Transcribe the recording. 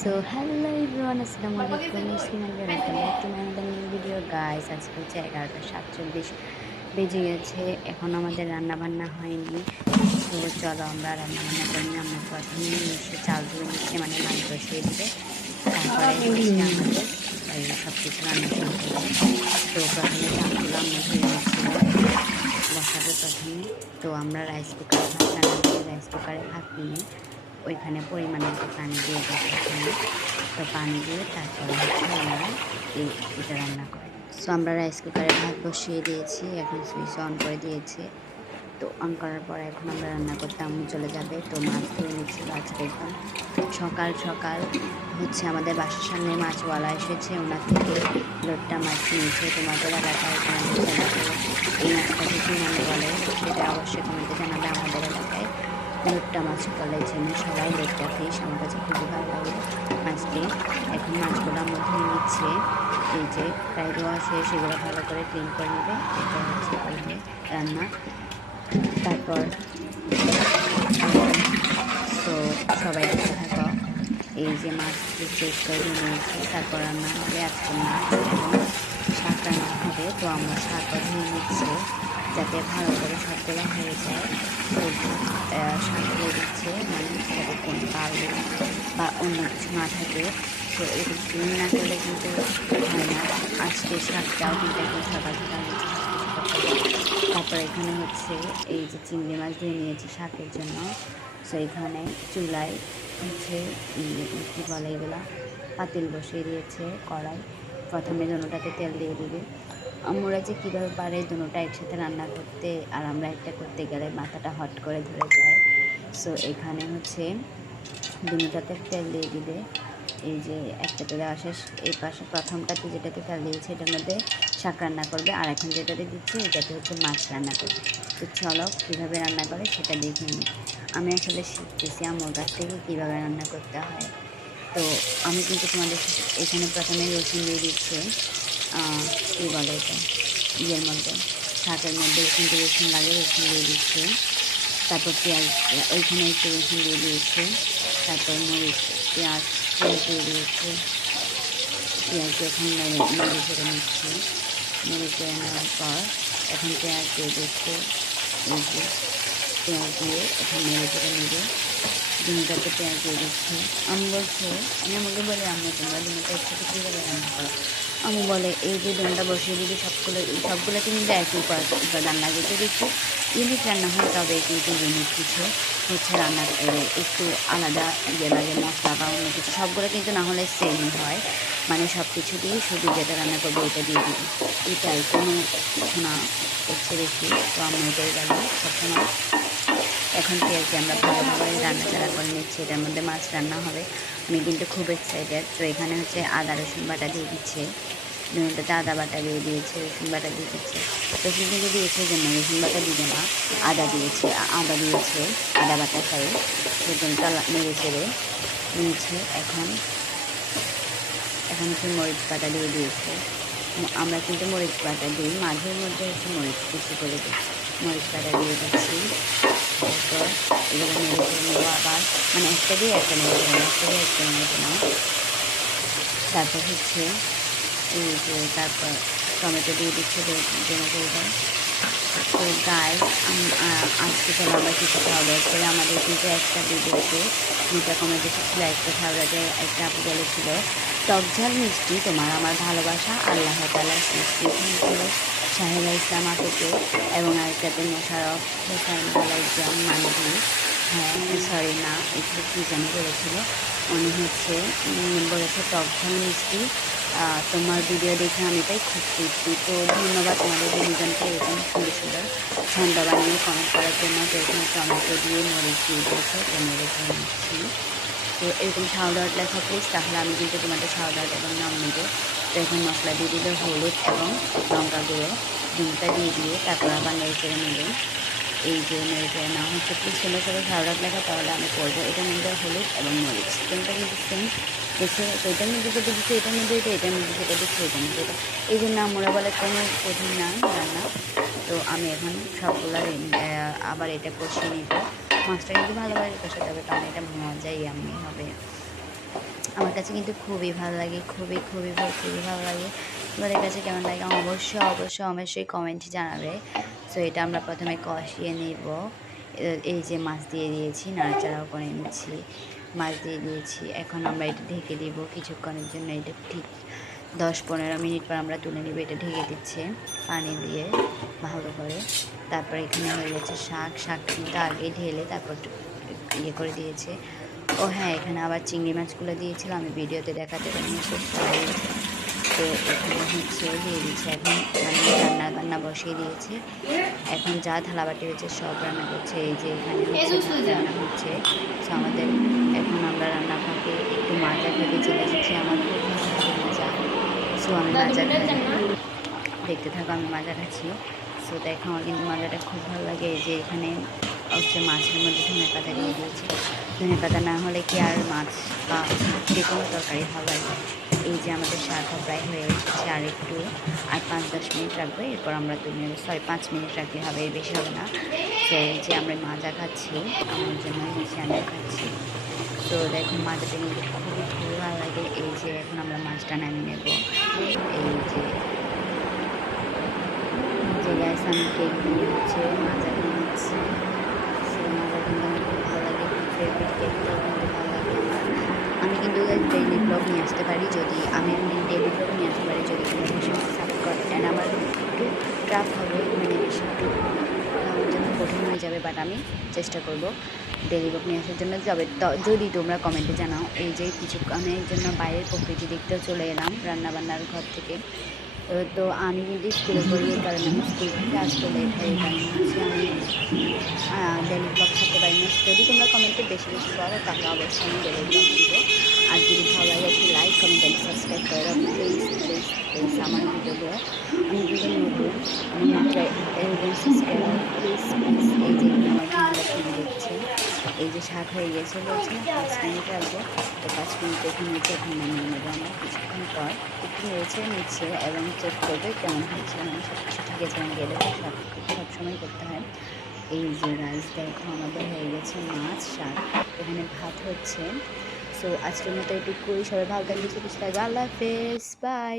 So hello everyone, আসসালামু আলাইকুম। Welcome back to my another new video guys. আজকে হচ্ছে 11টা 47 বেজে গেছে। এখন আমাদের রান্না বান্না হয়নি। তো চলো আমরা রান্না বান্না করে নিই। আমরা প্রথমে এসে চাল ধুয়ে নিচ্ছি, মানে মাছ বসিয়ে দিবে, তারপরে হচ্ছে আমাদের এই সব কিছু রান্না শুরু করবে। তো প্রথমে চালগুলো আমরা ধুয়ে নিচ্ছিলাম, বসাবে প্রথমে। তো আমরা রাইস কুকারে ভাত রান্না করি। রাইস কুকারে ভাত নিয়ে ওইখানে পরিমাণ মতো পানি দিয়ে দিই প্রথমে। তো পানি দিয়ে তারপরে হচ্ছে আমরা এটা রান্না করি। সো আমরা রাইস কুকারে ভাত বসিয়ে দিয়েছি, এখন সুইচ অন করে দিয়েছি। তো অন করার পর এখন আমরা রান্না করতে আম্মু চলে যাবে। তো মাছ ধরে নিচ্ছিল আজকে একদম সকাল সকাল। হচ্ছে আমাদের বাসার সামনে মাছওয়ালা এসেছে, ওনার থেকে লোট্টা মাছ নিয়েছে। তোমাদের এলাকায় এই মাছটাকে কী নামে বলে সেটা অবশ্যই কমেন্টে জানাবে। আমাদের এলাকায় লোট্টা মাছ বলে, চেনে সবাই লোট্টা ফিশ। আমার কাছে খুবই ভালো লাগে মাছটি। এখন মাছগুলো আমরা ধুয়ে নিচ্ছে, এই যে প্রায় ধোয়া শেষ, এগুলো ভালো করে ক্লিন করে নেবে। এটা হচ্ছে করবে রান্না। তারপর তো সবাই দেখতে থাকো। এই যে মাছটি চেক করে নিয়েছি, তারপর রান্না হবে আজকে মাছ এবং শাক রান্না হবে। তো আমরা শাকও ধুয়ে নিচ্ছে যাতে ভালো করে সবগুলো হয়ে যায়। তো শাক দিয়ে দিচ্ছে, মানে যাতে কোনো কালো বা অন্য কিছু না থাকে। তো এরকম ক্লিন না করলে কিন্তু হয় না। আজকে শাকটাও কিন্তু একদম সকাল সকাল হচ্ছে সব কিছু করতে হবে। তারপর এখানে হচ্ছে এই যে চিংড়ি মাছ ধুয়ে নিয়েছি শাকের জন্য। সো এখানে চুলায় হচ্ছে কী বলে এগুলো, পাতিল বসিয়ে দিয়েছে, কড়াই। প্রথমে দুটোটাতে তেল দিয়ে দিবে। আমরা যে কীভাবে পারে দুটোটা একসাথে রান্না করতে, আর আমরা একটা করতে গেলে মাথাটা হট করে ধরে যায়। সো এখানে হচ্ছে দুটোটাতে তেল দিয়ে দিবে। এই যে একটাতে দেওয়া শেষ, এই পাশে প্রথমটাতে যেটাতে তেল দিয়েছে এটার মধ্যে শাক রান্না করবে, আর এখন যেটাতে দিচ্ছে এটাতে হচ্ছে মাছ রান্না করবে। তো চলো কীভাবে রান্না করে সেটা দেখে নিই। আমি আসলে শিখতেছি আমার কাছ থেকে কীভাবে রান্না করতে হয়। তো আমি কিন্তু তোমাদের এখানে প্রথমে রসুন দিয়ে দিচ্ছি, কী বলে এটা, ইয়ের মধ্যে, শাকের মধ্যে কিন্তু রসুন লাগে, রসুন দিয়ে দিচ্ছে। তারপর পেঁয়াজ, ওইখানে একটু রসুন দিয়ে দিয়েছে। তারপর মরিচ, পেঁয়াজ দিয়ে দিয়েছে। পেঁয়াজকে এখন নেড়ে চেড়ে নিচ্ছে। নেড়ে চেড়ে নেওয়ার পর এখন পেঁয়াজ দিয়ে দিচ্ছে। এই যে পেঁয়াজ দিয়ে এখন নেড়ে চেড়ে নেবে। ডিমটাতে পেঁয়াজ দিয়ে দিচ্ছে। আমি বলছে, আমি আমাকে বলে আম্মু তোমরা ডিমটা একসাথে কীভাবে রান্না করো। আমি বলে এই যে ডিমটা বসিয়ে দিবি সবগুলোতে কিন্তু একই উপাদান লাগে। যদি একটু ইউনিক রান্না হয় তবে কিন্তু ইউনিক কিছু হচ্ছে রান্না একটু আলাদা ইয়ে লাগে, মশলা বা অন্য কিছু। সবগুলো কিন্তু না হলে সেমই হয়, মানে সব কিছু দিয়ে শুধু যেটা রান্না করবো ওইটা দিয়ে দিবি, এটাই কোনো কিছু না হচ্ছে বেশি। তো আমি এটাই গেল সবসময়। এখন পেঁয়াজকে আমরা ভালোভাবে রান্নাচাড়া করে নিচ্ছি, এটার মধ্যে মাছ রান্না হবে। আমি কিন্তু খুব এক্সাইটেড। তো এখানে হচ্ছে আদা রসুন বাটা দিয়ে দিচ্ছে, দুটোতে আদা বাটা দিয়ে দিয়েছে, রসুন বাটা দিয়ে দিচ্ছে। রসুন কিন্তু দিয়েছে জন্য রসুন বাটা দিবে না, আদা দিয়েছে, আদা বাটা খাই। সেজনটা নেড়ে চেড়ে নিয়েছে। এখন হচ্ছে মরিচ বাটা দিয়ে দিয়েছে। আমরা কিন্তু মরিচ বাটা দিই, মাঝের মধ্যে হচ্ছে মরিচ বেশি করে দিই। মরিচ বাটা দিয়ে দিচ্ছি। তারপর এগুলো নেড়ে চেড়ে নেবো আবার, মানে একটা দিয়ে একটা নেড়ে চেড়ে নেবো, একটা দিয়ে একটা নেড়ে চেড়ে নেবো। তারপর হচ্ছে এই যে তারপর টমেটো দিয়ে দিচ্ছে জন্য করবে। তো গাইস আজকে চলো আমরা কিছু খাওয়া-দাওয়া করে। আমাদের কিন্তু একটা ভিডিওতে দুটা কমেন্ট এসেছিলো, একটা খাওয়াতে একটা আপু বলেছিল টক ঝাল মিষ্টি তোমার আমার ভালোবাসা, আল্লাহ তাআলার সৃষ্টি। কিন্তু শাহিদা ইসলাম আপুকে এবং আরেকটাতে মোশাররফ হোসাইন আলাইজাম মানভি, হ্যাঁ সরি না একটু কী জানি করেছিল, উনি হচ্ছে বলেছে টক ঝাল মিষ্টি তোমার ভিডিও দেখে আমি তাই খুব তৃপ্তি। তো ধন্যবাদ তোমাদের দুজনকে এরকম সুন্দর সুন্দর ছন্দ বানিয়ে কমেন্ট করার জন্য। তো এখানে টমেটো দিয়ে মরিচ দিয়ে দিয়েছে, তো মেরে খেয়ে নিচ্ছি। তো এরকম সাউদার্ড লেখা প্লিজ, তাহলে আমি কিন্তু তোমাদের সাউদার্ড এবং নাম নেব। তো এখন মশলা দিয়ে দিলে হলুদ এবং লঙ্কা গুঁড়ো, ডিমটা দিয়ে দিয়ে তারপর আবার নেড়ে চেড়ে নেবে। এই যে নেড়ে চেড়ে নেওয়া হচ্ছে, প্লিজ সুন্দর করে সাউদার্ড লেখা, তাহলে আমি করবো। এটার মধ্যে হলুদ এবং মরিচ তিনটা কিন্তু সেম দেখে। তো এটার মধ্যে যেটা দিচ্ছে এটার মধ্যে এটা, এটার মধ্যে যেটা দিচ্ছে এটার মধ্যে এটা, এই জন্য আমরা বলে কোনো কঠিন না রান্না। তো আমি এখন সবগুলা আবার এটা কষিয়ে নিব। মাছটা কিন্তু ভালোভাবে কষাতে হবে, কারণ এটা মজাই আমি হবে। আমার কাছে কিন্তু খুবই ভালো লাগে, খুবই খুবই খুবই ভালো লাগে। তোমাদের কাছে কেমন লাগে অবশ্যই কমেন্টে জানাবে। সো এটা আমরা প্রথমে কষিয়ে নেব। এই যে মাছ দিয়ে দিয়েছি, নাড়াচাড়াও করে নিচ্ছি, মাছ দিয়ে দিয়েছি। এখন আমরা এটা ঢেকে দিব কিছুক্ষণের জন্য। এটা ঠিক 10-15 মিনিট পর আমরা তুলে নেব। এটা ঢেকে দিচ্ছে পানি দিয়ে ভালো করে। তারপর এখানে হয়ে গেছে শাক কিন্তু আগে ঢেলে তারপর ইয়ে করে দিয়েছে। ও হ্যাঁ, এখানে আবার চিংড়ি মাছগুলো দিয়েছিল, আমি ভিডিওতে দেখাতে পারিনি, খুব সবাই। তো এখানে হচ্ছে দিয়ে দিচ্ছে এখন, মানে রান্না বসিয়ে দিয়েছে। এখন যা থালাবাটি হয়েছে সব রান্না করছে। এই যে এখানে হচ্ছে রান্না হচ্ছে। তো আমাদের এখন আমরা রান্না ফাঁকে একটু মাজা খেতে চলে এসেছি। আমার খুব ভালো লাগে মাজা। সো আমি মাজা খাই, দেখতে থাকো আমি মাজা খাচ্ছি। সো দেখো আমার কিন্তু মাজাটা খুব ভালো লাগে। এই যে এখানে হচ্ছে মাছের মধ্যে ধনে পাতা দিয়ে দিয়েছি। ধনে পাতা না হলে কি আর মাছ বা যে কোনো তরকারি ভালো লাগে। এই যে আমাদের শাকও প্রায় হয়ে এসেছে, আর একটু 5-10 মিনিট রাখবো, এরপর আমরা 5 মিনিট রাখলে হবে, এর বেশি হবে না। তো এই যে আমরা মাজা খাচ্ছি, আমার জন্য হচ্ছে আমিও খাচ্ছি। তো দেখুন মাছটা কিন্তু খুবই খুবই ভালো লাগে। এই যে এখন আমরা মাছটা নামিয়ে নেব। এই যে গ্যাস আমি কেক দিয়ে হচ্ছে মাজা নিচ্ছি। সেই মাজা কিন্তু আমার খুব ভালো লাগে, খুব ফেভারিট। কেকটাও কিন্তু ভালো লাগে আমার। আমি কিন্তু ডেইলি ব্লগ নিয়ে আসতে পারি, যদি আমি ডেইলি ব্লগ নিয়ে আসতে পারি যদি কোনো বেশি সাপোর্ট করে। অ্যান্ড আমার একটু টাফ হবে, মানে বেশি একটু আমার জন্য কঠিন হয়ে যাবে, বাট আমি চেষ্টা করব ডেইলি ব্লগ নিয়ে আসার জন্য। যদি তোমরা কমেন্টে জানাও। এই যে কিছুক্ষণের জন্য বাইরের প্রকৃতি দেখতেও চলে এলাম রান্নাবান্নার ঘর থেকে। তো আমি কিন্তু স্কুলে পড়ি, এই কারণে আমি স্কুল থেকে আসতে লেট হয়, এই কারণে হচ্ছে আমি ডেলি ব্লগ থাকতে পারি না। যদি তোমরা কমেন্টে বেশি করো তাহলে অবশ্যই আমি ডেলি ব্লগ দিব। আর যদি ভালো লাগে একটু লাইক, কমেন্ট অ্যান্ড সাবস্ক্রাইব করে দাও প্লিজ আমার ভিডিওগুলো। আমি কিন্তু নতুন, আমি মাত্র 11 সাবস্ক্রাইবার, প্লিজ। এই যে আমার ভিডিওটা টিভি দেখছে। এই যে শাক হয়ে গেছে, বলছি 5 মিনিট রাখবো। তো 5 মিনিট এখন নিচে এখন নামিয়ে নেবো আমরা কিছুক্ষণ পর। একটু নিচ্ছে এবং চেক করবে কেমন হয়েছে, মানে সব কিছু ঠিক আছে আমি গেলে সবসময় করতে হয়। এই যে রাইস দেখো আমাদের হয়ে গেছে, মাছ শাক, এখানে ভাত হচ্ছে। সো আজকের মতো এটুকুই। সবাই ভালো থাকবে, সুস্থ থাকবে। আল্লাহ হাফেজ, বাই।